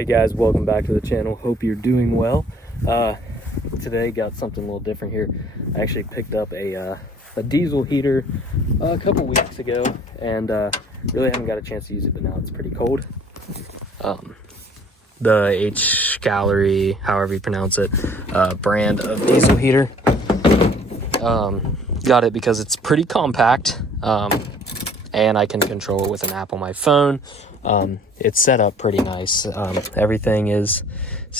Hey guys, welcome back to the channel. Hope you're doing well. Today got something a little different here. I actually picked up a diesel heater a couple weeks ago, and really haven't got a chance to use it, but now it's pretty cold. The H Gallery, however you pronounce it, brand of diesel heater. Got it because it's pretty compact, and I can control it with an app on my phone. It's set up pretty nice. Everything is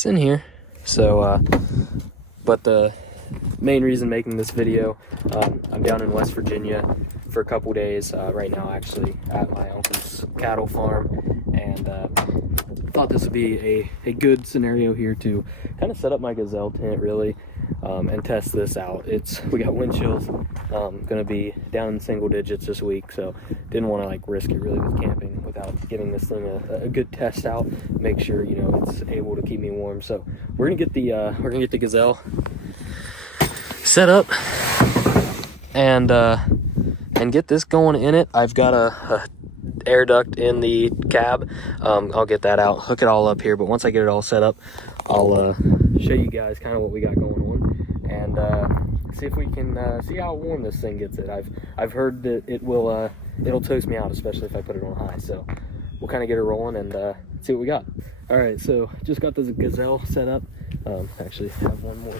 in here. So, but the main reason making this video, I'm down in West Virginia for a couple days right now, actually at my uncle's cattle farm, and thought this would be a good scenario here to kind of set up my gazelle tent really, and test this out. We got wind chills, gonna be down in single digits this week, so didn't want to like risk it really with camping without giving this thing a good test out, make sure it's able to keep me warm. So we're gonna get the gazelle set up and get this going in it. I've got a air duct in the cab. I'll get that out, hook it all up here, but once I get it all set up, I'll show you guys kind of what we got going on, and see if we can see how warm this thing gets it. I've heard that it'll toast me out, especially if I put it on high. So we'll kind of get it rolling and see what we got. All right, so just got this gazelle set up. Actually have one more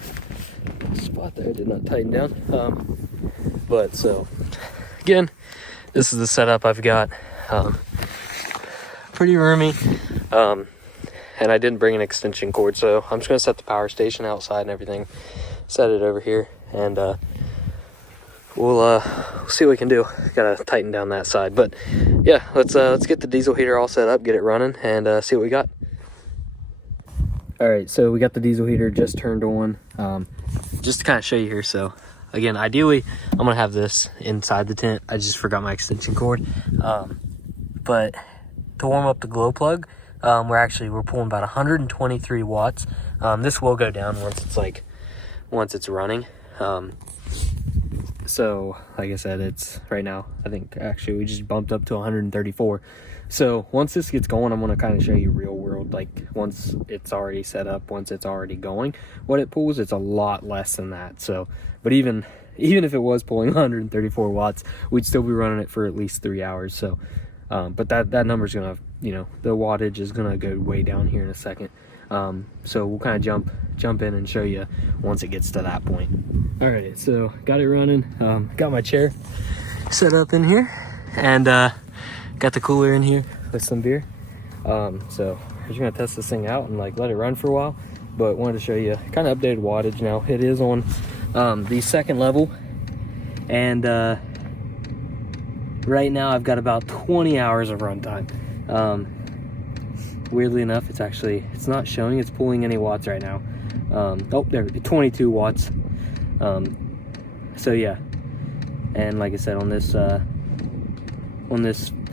spot there, did not tighten down. But so again, this is the setup I've got. Pretty roomy, and I didn't bring an extension cord, so I'm just gonna set the power station outside and everything, set it over here, and we'll see what we can do. Gotta tighten down that side, but yeah, let's get the diesel heater all set up, get it running, and see what we got. All right, so we got the diesel heater just turned on. Just to kind of show you here, so again, ideally I'm gonna have this inside the tent. I just forgot my extension cord, but to warm up the glow plug, we're pulling about 123 watts. This will go down once it's running. So like I said, it's right now, I think actually we just bumped up to 134. So once this gets going, I'm going to kind of show you real world, like once it's already set up, once it's already going, what it pulls. It's a lot less than that. So, but even if it was pulling 134 watts, we'd still be running it for at least 3 hours. So, but that number's going to, the wattage is going to go way down here in a second. So we'll kind of jump in and show you once it gets to that point. All right, so got it running. Got my chair set up in here, and got the cooler in here with some beer. So we're just gonna test this thing out and like let it run for a while, but wanted to show you kind of updated wattage. Now it is on the second level, and right now I've got about 20 hours of runtime. Weirdly enough, it's not showing it's pulling any watts right now. Oh, there, 22 watts. So yeah, and like I said, on this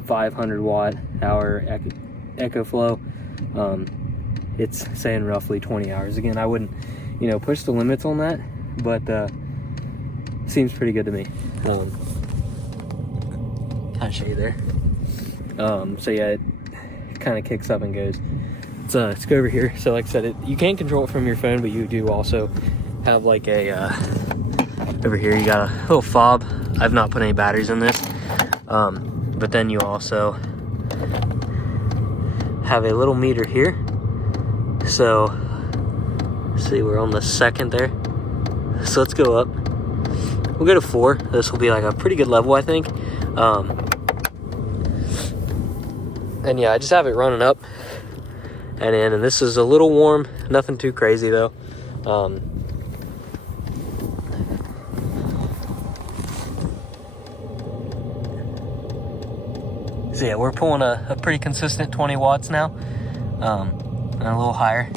500 watt hour EcoFlow, it's saying roughly 20 hours. Again, I wouldn't push the limits on that, but seems pretty good to me. I'll show you there. So yeah, it kind of kicks up and goes. Let's go over here. So like I said, you can control it from your phone, but you do also have like over here you got a little fob. I've not put any batteries in this, but then you also have a little meter here. So see, we're on the second there, so let's go up. We'll go to 4. This will be like a pretty good level, I think. And yeah, I just have it running up and in, and this is a little warm, nothing too crazy though. So yeah, we're pulling a pretty consistent 20 watts now, and a little higher.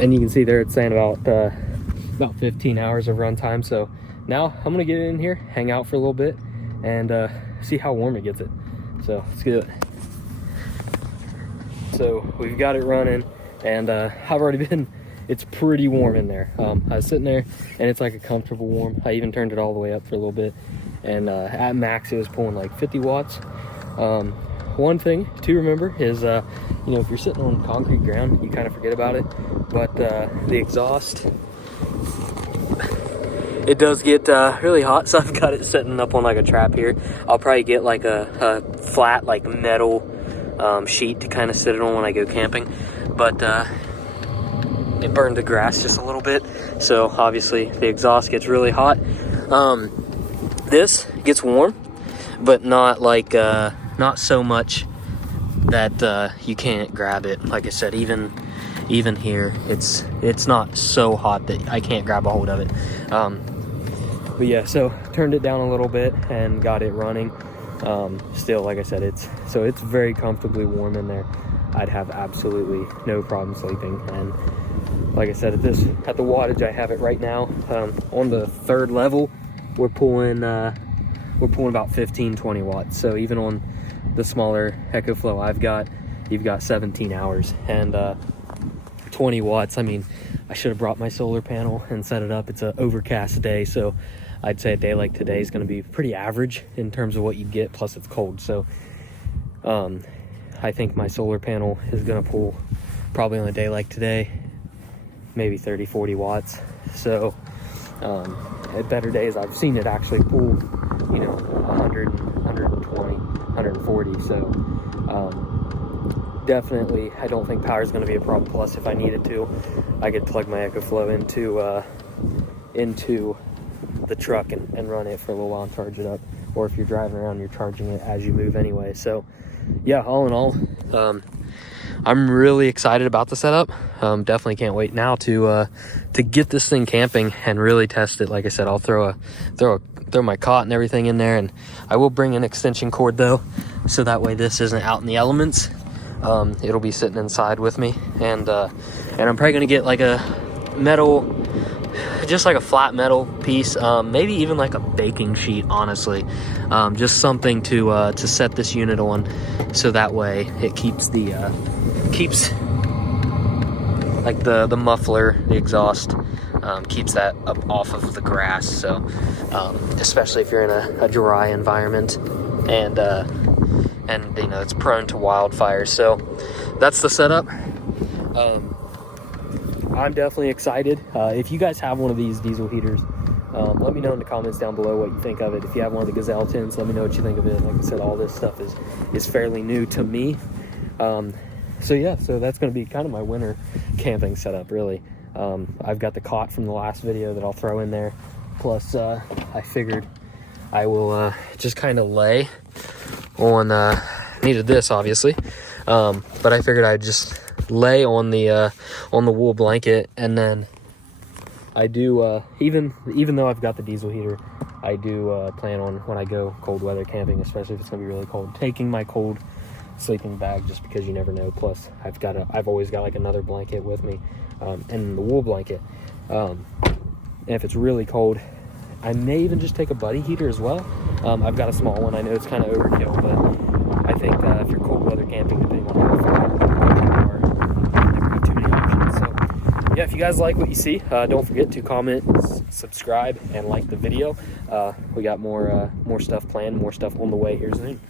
And you can see there it's saying about 15 hours of runtime. So now I'm gonna get in here, hang out for a little bit, and see how warm it gets it. So let's do it. So we've got it running, and I've already been, it's pretty warm in there. I was sitting there and it's like a comfortable warm. I even turned it all the way up for a little bit, and at max it was pulling like 50 watts. one thing to remember is, you know, if you're sitting on concrete ground, you kind of forget about it, but the exhaust, it does get really hot, so I've got it sitting up on like a trap here. I'll probably get like a flat like metal sheet to kind of sit it on when I go camping, but it burned the grass just a little bit, so obviously the exhaust gets really hot. This gets warm, but not like not so much that you can't grab it. Like I said, even here, it's not so hot that I can't grab a hold of it. But yeah, so turned it down a little bit and got it running. Still, like I said, it's very comfortably warm in there. I'd have absolutely no problem sleeping. And like I said, at the wattage I have it right now, on the 3rd level, we're pulling about 15-20 watts. So even on the smaller EcoFlow I've got, you've got 17 hours and 20 watts. I mean, I should have brought my solar panel and set it up. It's an overcast day, so I'd say a day like today is going to be pretty average in terms of what you get, plus it's cold. So I think my solar panel is going to pull, probably on a day like today, maybe 30-40 watts. So at better days, I've seen it actually pull, you know, 100, 120, 140. So definitely, I don't think power is going to be a problem. Plus, if I needed to, I could plug my EcoFlow into the truck and run it for a little while and charge it up. Or if you're driving around, you're charging it as you move anyway. So yeah, all in all, I'm really excited about the setup. Definitely can't wait now to get this thing camping and really test it. Like I said, I'll throw my cot and everything in there, and I will bring an extension cord though, so that way this isn't out in the elements. It'll be sitting inside with me, and I'm probably gonna get like a metal, just like a flat metal piece, maybe even like a baking sheet, honestly, just something to set this unit on, so that way it keeps like the muffler, the exhaust, keeps that up off of the grass. So especially if you're in a dry environment, and you know, it's prone to wildfires. So that's the setup. I'm definitely excited. If you guys have one of these diesel heaters, let me know in the comments down below what you think of it. If you have one of the Gazelle tins, let me know what you think of it. Like I said, all this stuff is fairly new to me. So yeah, so that's going to be kind of my winter camping setup, really. I've got the cot from the last video that I'll throw in there. Plus, I figured I will just kind of lay on, needed this obviously, but I figured I'd just lay on the wool blanket, and then I do, even though I've got the diesel heater, I do plan on, when I go cold weather camping, especially if it's gonna be really cold, taking my cold sleeping bag, just because you never know. Plus I've always got like another blanket with me, and the wool blanket, and if it's really cold, I may even just take a buddy heater as well. I've got a small one. I know it's kind of overkill, but I think if you're cold weather camping, depending on how far you are, never have too many options. So yeah, if you guys like what you see, don't forget to comment, subscribe, and like the video. We got more stuff planned, more stuff on the way here soon.